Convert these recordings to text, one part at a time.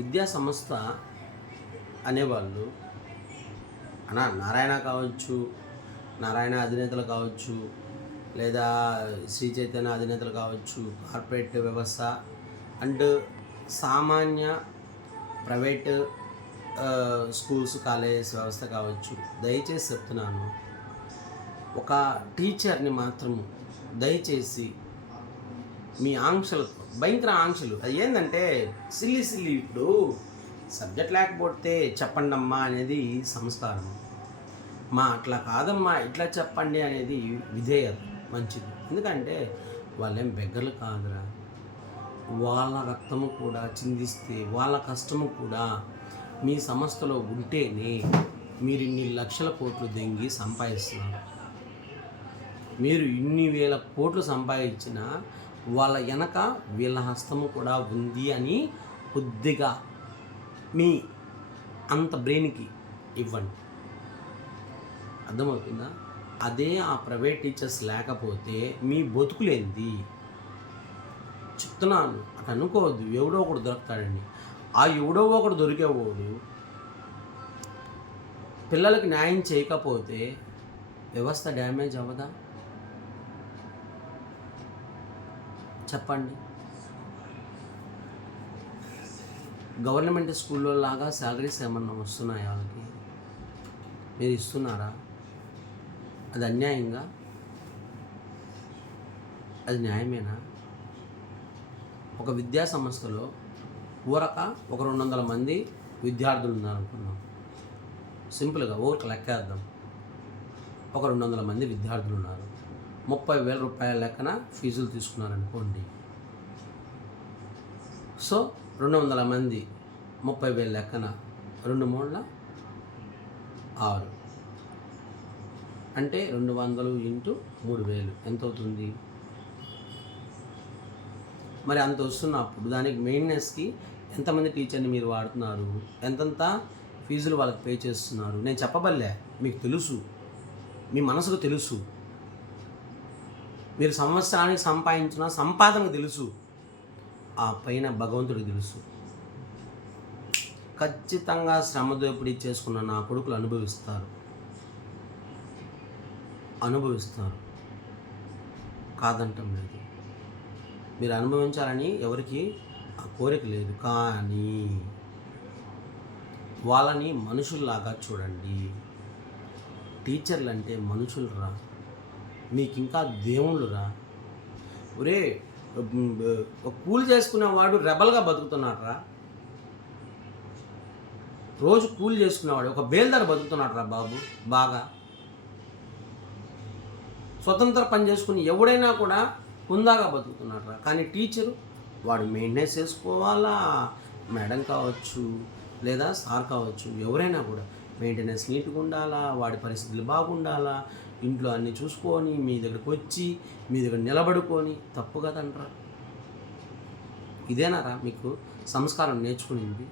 విద్యా సంస్థ అనేవాళ్ళు నారాయణ కావచ్చు, నారాయణ అధినేతలు కావచ్చు, లేదా శ్రీ చైతన్య అధినేతలు కావచ్చు, కార్పొరేట్ వ్యవస్థ అండ్ సామాన్య ప్రైవేట్ స్కూల్స్ కాలేజెస్ వ్యవస్థ కావచ్చు. దయచేసి చెప్తున్నాను, ఒక టీచర్ని మాత్రము దయచేసి మీ ఆంక్షలు, భయంకర ఆంక్షలు, అది ఏంటంటే సిల్లి ఇప్పుడు సబ్జెక్ట్ లేకపోతే చెప్పండి అమ్మా అనేది సంస్కారం. అట్లా కాదమ్మా ఇట్లా చెప్పండి అనేది విధేయత మంచిది. ఎందుకంటే వాళ్ళేం బెగ్గర్లు కాదురా, వాళ్ళ రక్తము కూడా చిందిస్తే, వాళ్ళ కష్టము కూడా మీ సంస్థలో ఉంటేనే మీరు ఇన్ని లక్షల కోట్లు దెంగి సంపాదిస్తున్నారు. మీరు ఇన్ని వేల కోట్లు సంపాదించినా వాళ్ళ వెనక వీళ్ళ హస్తము కూడా ఉంది అని కొద్దిగా మీ అంత బ్రెయిన్కి ఇవ్వండి. అర్థమవుతుందా? అదే ఆ ప్రైవేట్ టీచర్స్ లేకపోతే మీ బతుకులేంది చెప్తున్నాను. అటు అనుకోవద్దు, ఎవడో ఒకడు దొరుకుతాడండి. ఆ ఎవడో ఒకడు దొరికేవాడు పిల్లలకి న్యాయం చేయకపోతే వ్యవస్థ డ్యామేజ్ అవ్వదా? చెప్పండి. గవర్నమెంట్ స్కూల్లో లాగా శాలరీస్ ఏమన్నా వస్తున్నాయా వాళ్ళకి? మీరు ఇస్తున్నారా? అది అన్యాయంగా? అది న్యాయమేనా? ఒక విద్యా సంస్థలో ఊరక ఒక 200 మంది విద్యార్థులు ఉన్నారనుకున్నాం. సింపుల్గా ఊరక లెక్కేద్దాం. ఒక 200 మంది విద్యార్థులు ఉన్నారు. 30,000 రూపాయల లెక్కన ఫీజులు తీసుకున్నారనుకోండి. సో 200 మంది 30,000 లెక్కన 2 మూడుల 6 అంటే 200 ఇంటూ 3,000 ఎంత అవుతుంది? మరి అంత వస్తున్నప్పుడు దానికి మెయింటెనెన్స్కి ఎంతమంది టీచర్ని మీరు వాడుతున్నారు, ఎంతంత ఫీజులు వాళ్ళకి పే చేస్తున్నారు? నేను చెప్పబల్లే, మీకు తెలుసు, మీ మనసుకు తెలుసు, మీరు సంవత్సరానికి సంపాదించిన సంపాదనకు తెలుసు, ఆ పైన భగవంతుడికి తెలుసు. ఖచ్చితంగా శ్రమ దోపిడీ చేసుకున్న నా కొడుకులు అనుభవిస్తారు, కాదంటం లేదు. మీరు అనుభవించాలని ఎవరికి ఆ కోరిక లేదు. కానీ వాళ్ళని మనుషుల్లాగా చూడండి. టీచర్లు అంటే మనుషులురా, మీకు ఇంకా దేవుళ్ళురా. ఒరే, ఒక కూలి చేసుకునేవాడు రెబల్గా బతుకుతున్నాడురా. రోజు కూలి చేసుకునేవాడు ఒక బేల్దారు బతుకుతున్నాడురా బాబు. బాగా స్వతంత్ర పని చేసుకుని ఎవడైనా కూడా హుందాగా బతుకుతున్నాడురా. కానీ టీచరు వాడు మెయింటెనెన్స్ చేసుకోవాలా, మేడం కావచ్చు లేదా సార్ కావచ్చు, ఎవరైనా కూడా మెయింటెనెన్స్ నీట్గా ఉండాలా, వాడి పరిస్థితులు బాగుండాలా, ఇంట్లో అన్నీ చూసుకొని మీ దగ్గరకు వచ్చి మీ దగ్గర నిలబడుకొని. తప్పు కదంటారా? ఇదేనారా మీకు సంస్కారం నేర్చుకునింది?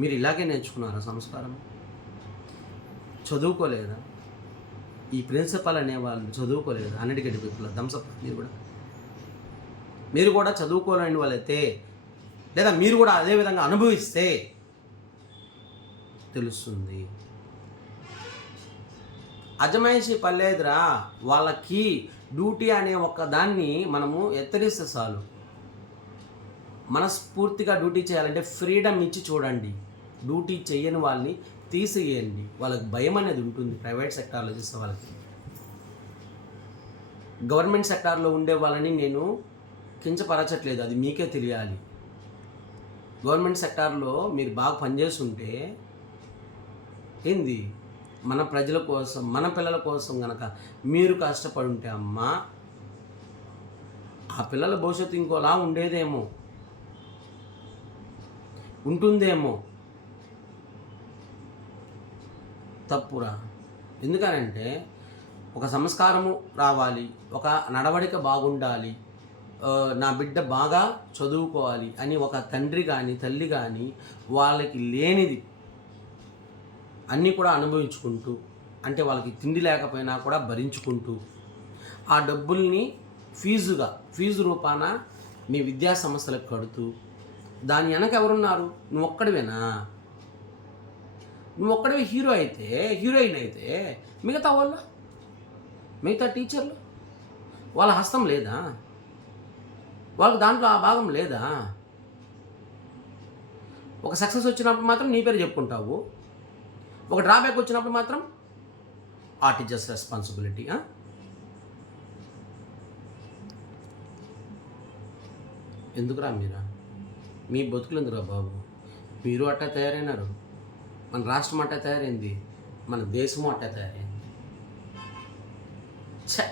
మీరు ఇలాగే నేర్చుకున్నారా సంస్కారం? చదువుకోలేదా? ఈ ప్రిన్సిపల్ అనేవాళ్ళు చదువుకోలేదా? అన్నిటికంటే పీపుల్ థమ్సప్. మీరు కూడా చదువుకోలేని వాళ్ళైతే, లేదా మీరు కూడా అదే విధంగా అనుభవిస్తే తెలుస్తుంది. అజమాయిషి పర్లేదురా, వాళ్ళకి డ్యూటీ అనే ఒక దాన్ని మనము ఎత్తరిస్తే చాలు. మనస్ఫూర్తిగా డ్యూటీ చేయాలంటే ఫ్రీడమ్ ఇచ్చి చూడండి. డ్యూటీ చేయని వాళ్ళని తీసేయండి. వాళ్ళకి భయం అనేది ఉంటుంది. ప్రైవేట్ సెక్టార్లో చేసే వాళ్ళకి. గవర్నమెంట్ సెక్టార్లో ఉండే వాళ్ళని నేను కించపరచట్లేదు, అది మీకే తెలియాలి. గవర్నమెంట్ సెక్టార్లో మీరు బాగా పనిచేస్తుంటే ఏంది, మన ప్రజల కోసం, మన పిల్లల కోసం కనుక మీరు కష్టపడి ఉంటే అమ్మా, ఆ పిల్లల భవిష్యత్తు ఇంకోలా ఉండేదేమో, ఉంటుందేమో. తప్పురా. ఎందుకనంటే ఒక సంస్కారము రావాలి, ఒక నడవడిక బాగుండాలి, నా బిడ్డ బాగా చదువుకోవాలి అని ఒక తండ్రి కానీ తల్లి కానీ వాళ్ళకి లేనిది అన్నీ కూడా అనుభవించుకుంటూ, అంటే వాళ్ళకి తిండి లేకపోయినా కూడా భరించుకుంటూ, ఆ డబ్బుల్ని ఫీజు రూపాన మీ విద్యా సంస్థలకు కడుతూ, దాని వెనక ఎవరున్నారు? నువ్వు ఒక్కడివేనా? నువ్వు ఒక్కడివే హీరో అయితే, హీరోయిన్ అయితే మిగతా వాళ్ళు, మిగతా టీచర్లు వాళ్ళ హస్తం లేదా? వాళ్ళకి దాంట్లో ఆ భాగం లేదా? ఒక సక్సెస్ వచ్చినప్పుడు మాత్రం నీ పేరు చెప్పుకుంటావు, ఒక డ్రాబ్యాక్ వచ్చినప్పుడు మాత్రం ఆ టీచర్స్ రెస్పాన్సిబిలిటీ. ఎందుకురా మీరా? మీ బతుకులు ఎందుకురా బాబు? మీరు అట్టా తయారైనారు, మన రాష్ట్రం అట్టా తయారైంది, మన దేశము అట్టా తయారైంది. ఛ!